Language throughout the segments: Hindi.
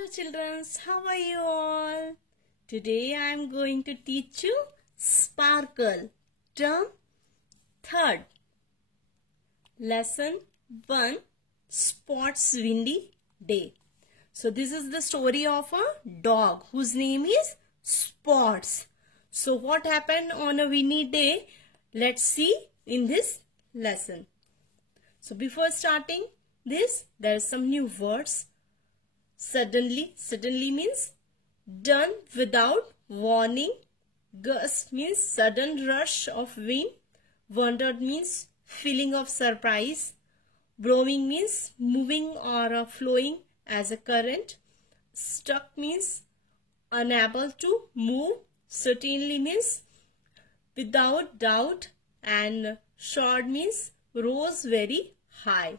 Hello children, how are you all? Today I am going to teach you sparkle. Term 3rd. Lesson 1. Spot's windy day. So this is the story of a dog whose name is Spots. So what happened on a windy day? Let's see in this lesson. So before starting this, there are some new words. Suddenly means done without warning. Gust means sudden rush of wind. Wondered means feeling of surprise. Blowing means moving or flowing as a current. Stuck means unable to move. Certainly means without doubt. And soared means rose very high.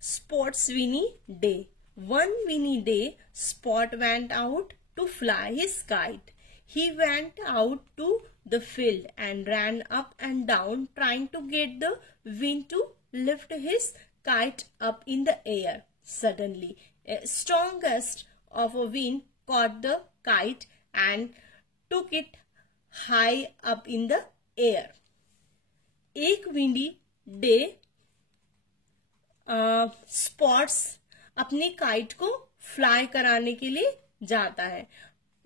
Spot's windy day. One windy day, Spot went out to fly his kite. He went out to the field and ran up and down trying to get the wind to lift his kite up in the air. Suddenly, a strong gust of a wind caught the kite and took it high up in the air. एक विंडी डे स्पॉट्स अपनी काइट को फ्लाई कराने के लिए जाता है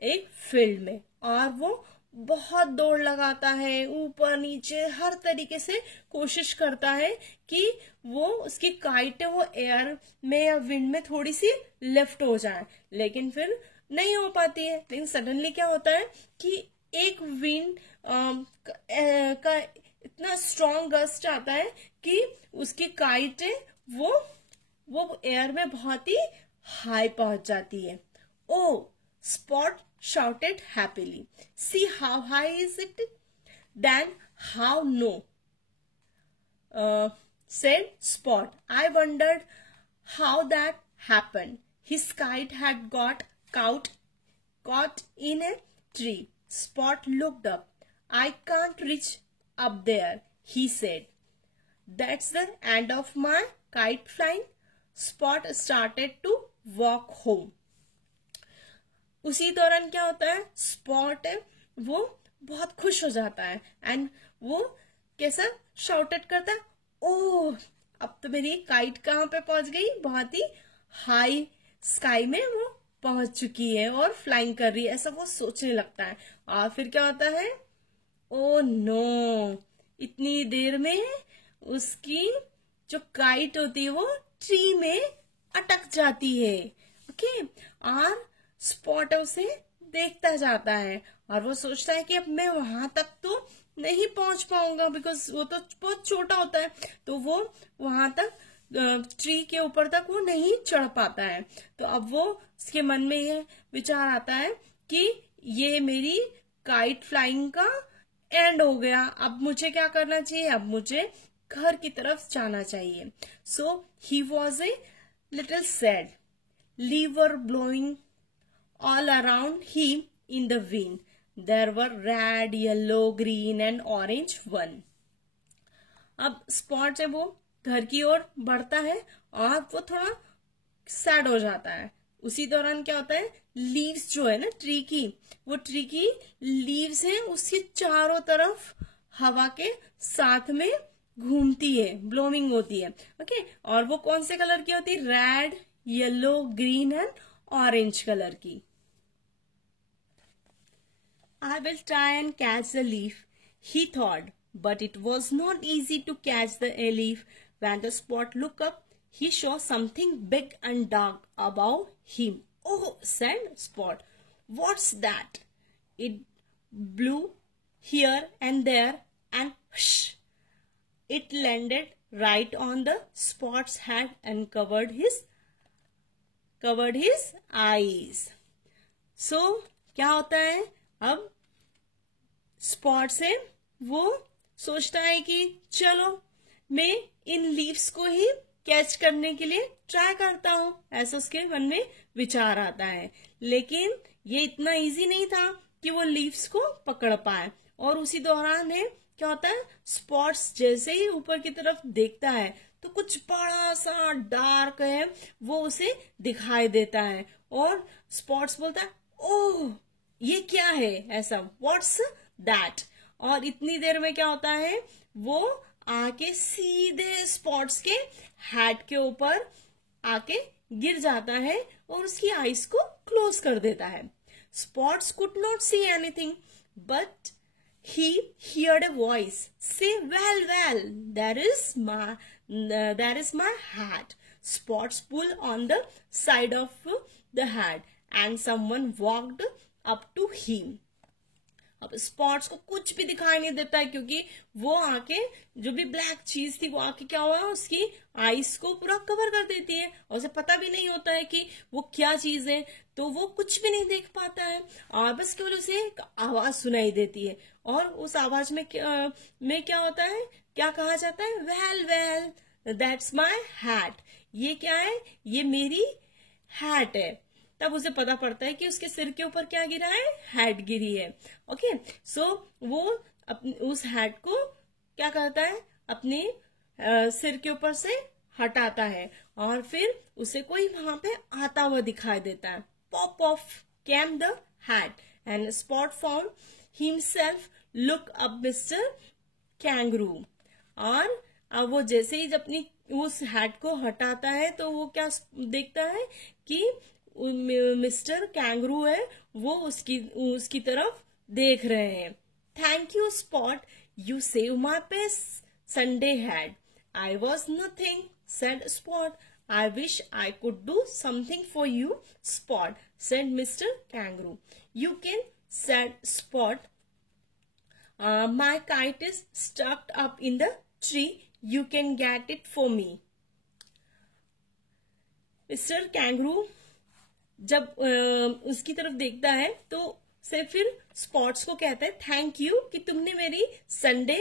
एक फील्ड में और वो बहुत दौड़ लगाता है, ऊपर नीचे हर तरीके से कोशिश करता है कि वो उसकी काइट है वो एयर में या विंड में थोड़ी सी लिफ्ट हो जाए, लेकिन फिर नहीं हो पाती है। लेकिन सडनली क्या होता है कि एक विंड का इतना स्ट्रॉन्ग गस्ट आता है कि उसकी काइट है वो एयर में बहुत ही हाई पहुंच जाती है। ओ, spot shouted happily. See how high is it? Then how no? Said Spot. I wondered how that happened. His kite had got caught in a tree. Spot looked up. I can't reach up there, he said. That's the end of my kite flying. Spot started to walk home. उसी दौरान क्या होता है, स्पॉट है वो बहुत खुश हो जाता है एंड वो कैसा शाउटेड करता है, ओह अब तो मेरी काइट कहाँ पे पहुंच गई, बहुत ही हाई स्काई में वो पहुंच चुकी है और फ्लाइंग कर रही है, ऐसा वो सोचने लगता है। और फिर क्या होता है, ओ नो, इतनी देर में उसकी जो काइट होती है वो ट्री में अटक जाती है। ओके, और स्पॉट उसे देखता जाता है और वो सोचता है कि अब मैं वहां तक तो नहीं पहुंच पाऊंगा बिकॉज वो तो बहुत छोटा होता है, तो वो वहां तक ट्री के ऊपर तक वो नहीं चढ़ पाता है। तो अब वो उसके मन में ये विचार आता है कि ये मेरी काइट फ्लाइंग का एंड हो गया, अब मुझे क्या करना चाहिए, अब मुझे घर की तरफ जाना चाहिए। So he was a little sad. Leaves were blowing all around him in the wind. There were red, yellow, green and orange one. अब स्पॉट जब वो घर की ओर बढ़ता है और वो थोड़ा सैड हो जाता है। उसी दौरान क्या होता है, लीव्स जो है ना ट्री की, वो ट्री की लीव्स है उसके चारों तरफ हवा के साथ में घूमती है, ब्लोइंग होती है। ओके, और वो कौन से कलर की होती है, red, yellow, green and orange colour की। I will try and catch the leaf, he thought, but it was not easy to catch the leaf. When the Spot looked up, he saw something big and dark above him. Oh, said Spot, what's that? It blew here and there and whoosh, it landed right on the Spot's head and covered his eyes. So, क्या होता है, अब स्पॉट से वो सोचता है कि चलो मैं इन लीव्स को ही कैच करने के लिए ट्राई करता हूं, ऐसा उसके मन में विचार आता है। लेकिन ये इतना इजी नहीं था कि वो लीव्स को पकड़ पाए। और उसी दौरान है क्या होता है, स्पॉट्स जैसे ही ऊपर की तरफ देखता है तो कुछ बड़ा सा डार्क है वो उसे दिखाई देता है और स्पॉट्स बोलता है ओह ये क्या है ऐसा, व्हाट्स दैट। और इतनी देर में क्या होता है, वो आके सीधे स्पॉट्स के हेड के ऊपर आके गिर जाता है और उसकी आईज को क्लोज कर देता है। Spots could not see anything but he heard a voice say, well, there is my hat. Spots pulled on the side of the hat and someone walked up to him. अब स्पॉट्स को कुछ भी दिखाई नहीं देता है क्योंकि वो आके जो भी ब्लैक चीज थी वो आके क्या हुआ, उसकी आईज को पूरा कवर कर देती है और उसे पता भी नहीं होता है कि वो क्या चीज है, तो वो कुछ भी नहीं देख पाता है और बस केवल उसे एक आवाज सुनाई देती है। और उस आवाज में क्या होता है, क्या कहा जाता है, वेल दैट्स माई हैट। ये क्या है, ये मेरी हैट है। तब उसे पता पड़ता है कि उसके सिर के ऊपर क्या गिरा है, हैट गिरी है। ओके, सो वो उस हैट को क्या करता है, अपने सिर के ऊपर से हटाता है और फिर उसे कोई वहां पे आता हुआ दिखाई देता है। Pop of came the hat and spot found himself look up mister kangaroo. और अब वो जैसे ही अपनी उस हैट को हटाता है तो वो क्या देखता है कि मिस्टर कैंगरू है वो उसकी तरफ देख रहे हैं। Thank you spot, you save my best Sunday hat. I was nothing said spot, I wish I could do something for you spot said mister kangaroo. You can said spot, my kite is स्टक्ड up in the tree, you can get it for me. Mister kangaroo जब उसकी तरफ देखता है तो से फिर स्पॉट्स को कहता है थैंक यू कि तुमने मेरी संडे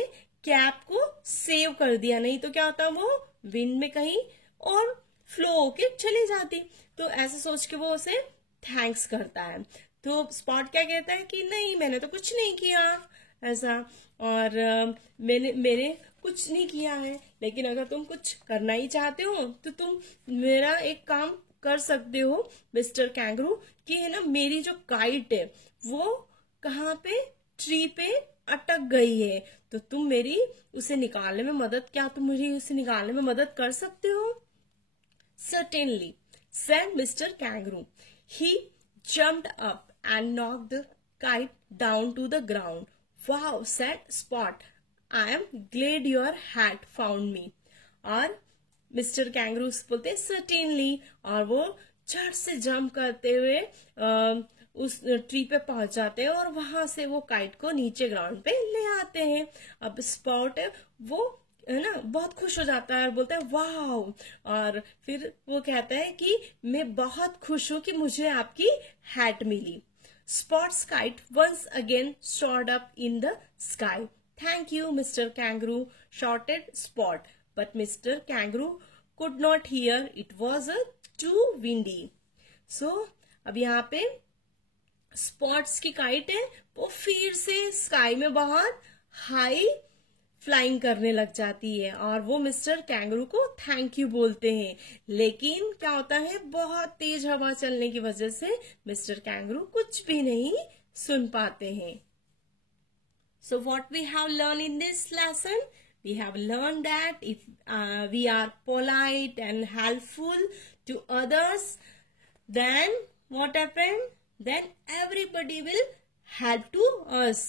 कैप को सेव कर दिया, नहीं तो क्या होता, वो विंड में कहीं और फ्लो होके चली जाती। तो ऐसे सोच के वो उसे थैंक्स करता है। तो स्पॉट क्या कहता है कि नहीं मैंने तो कुछ नहीं किया ऐसा, और मैंने कुछ नहीं किया है, लेकिन अगर तुम कुछ करना ही चाहते हो तो तुम मेरा एक काम कर सकते हो मिस्टर कैंगरू कि है ना, मेरी जो काइट है वो कहाँ पे, ट्री पे अटक गई है, तो तुम मेरी उसे निकालने में तुम मुझे उसे निकालने में मदद कर सकते हो। Certainly said mister kangaroo. He jumped up and knocked the kite down to the ground. Wow, said Spot. I am glad your hat found me. और मिस्टर कैंगरू बोलते सर्टेनली, और वो झट से जंप करते हुए उस ट्री पे पहुंच जाते हैं और वहां से वो काइट को नीचे ग्राउंड पे ले आते हैं। अब स्पॉट है वो है ना बहुत खुश हो जाता है और बोलता है वाओ, और फिर वो कहता है कि मैं बहुत खुश हूं कि मुझे आपकी हैट मिली। Spots kite once again soared up in the sky. Thank you, Mr. Kangaroo, shouted Spot. But Mr. Kangaroo could not hear. It was too windy. So, अब यहाँ पे स्पॉट्स की काइट है वो फिर से स्काई में बहुत हाई फ्लाइंग करने लग जाती है और वो मिस्टर कैंगरू को थैंक यू बोलते हैं। लेकिन क्या होता है, बहुत तेज हवा चलने की वजह से मिस्टर कैंगरू कुछ भी नहीं सुन पाते हैं। So what we have learned in this lesson? We have learned that if we are polite and helpful to others, then what happened? Then everybody will help to us.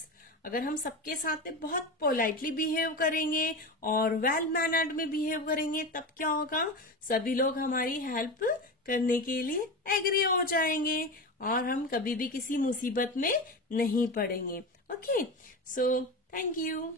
अगर हम सबके साथ में बहुत पोलाइटली बिहेव करेंगे और वेल मैनर्ड में बिहेव करेंगे तब क्या होगा, सभी लोग हमारी हेल्प करने के लिए एग्री हो जाएंगे और हम कभी भी किसी मुसीबत में नहीं पड़ेंगे। Okay, so thank you.